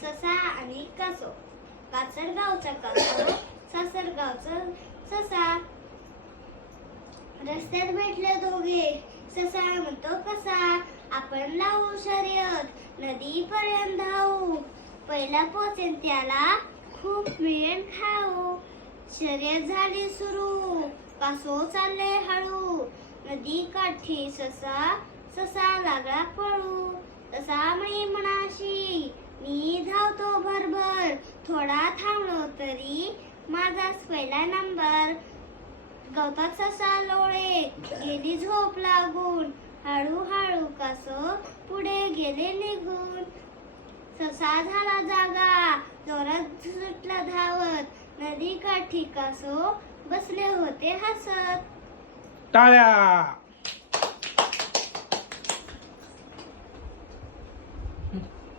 ससा आणि कासव. काचडगावचा कासव, सासरगावचा ससा. रस्त्यात भेटले दोघे, ससा म्हणतो कसा, आपण लावू शर्यत, नदीपर्यंत धावू, पहिला पोचेन त्याला खूप मिळेल खाऊ. शर्यत झाली सुरू, कासव चालले हळू, नदी काठी ससा, ससा लागला पळू. तसा मी मनाशी, मी धावतो भरभर, थोडा थांबलो तरी माझाच पहिला नंबर. गवतात ससा लोळे, गेली झोप लागून, हळूहळू कासव पुढे गेले निघून. ससा झाला जागा, जोरात सुटला धावत, नदी काठी कासव बसले होते हसत. टाळ्या.